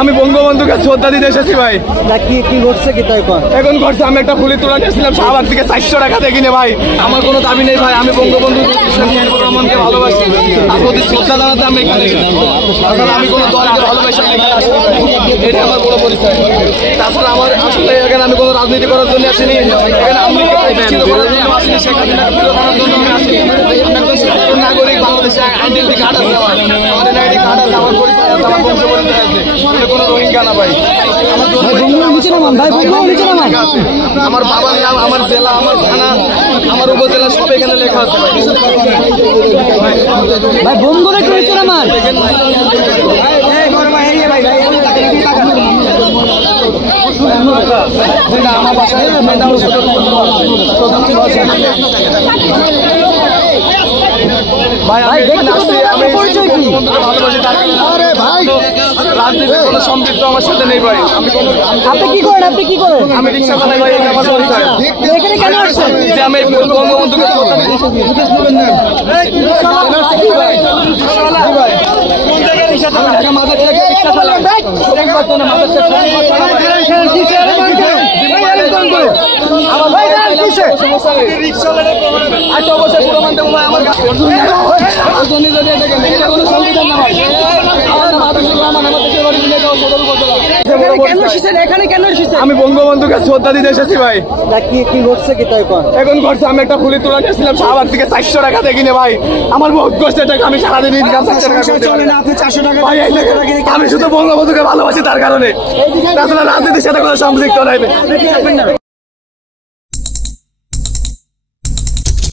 আমি বঙ্গবন্ধুকে শ্রদ্ধা দিতে এসেছি ভাই। কি ঘটছে কি তাই এখন ঘটছে আমি একটা ফুলের তোলা নিয়েছিলাম শাহবাগ থেকে 400 টাকা দিয়ে কিনে ভাই। আমার কোনো দাবি নেই ভাই, আমি বঙ্গবন্ধু রহমানকে ভালোবাসি, তার প্রতি শ্রদ্ধা জানাতে আমি এখানে এসেছি। তাছাড়া আমি কোনো দলকে ভালোবাসি না, এখানে আসি এটা আমার বড় পরিচয়। তাছাড়া আমার আসলে এখানে আমি কোনো রাজনীতি করার জন্য আসিনি, এখানে আমি প্রতিষ্ঠিত করার জন্য আসিনি, শেখ হাসিনাকে ফিরে করার জন্য আমি আসিনি। একজন সাধারণ নাগরিক, বাংলাদেশে আইডেন্টি কার্ড আছে আমার, আমার আইডেন্টি কার্ড আছে, আমার পরিচয় আছে, আমার বংশ পরিচয় আছে, কোনো রোহিঙ্গা না ভাই। আমার বাবার নাম, আমার জেলা, আমার থানা, আমার উপজেলা সব এখানে লেখা আছে ভাই। বন্ধুরা করেছে আমার রাজনীতির কোনো সম্পৃক্ত আমার সাথে নেই ভাই। আপনি কি করেন? আমি রিক্সা চালাই ভাই, এটা আমার পরিচয়। এখানে কেন আসছেন? যে আমি বঙ্গবন্ধুকে আমি বঙ্গবন্ধুকে শ্রদ্ধা দিতে এসেছি ভাই। কি ঘটছে কি তাই এখন ঘটছে আমি একটা ফুলের তোলা নিয়েছিলাম শাহবাগ থেকে 400 টাকা দিয়ে কিনে ভাই। আমার বহুত কষ্টের টাকা, আমি সারাদিন ইনকাম 400 টাকা ভাই। আমি শুধু বঙ্গবন্ধুকে ভালোবাসি তার কারণে, তাছাড়া রাজনীতির সাথে কোনো সম্পৃক্ত নাই।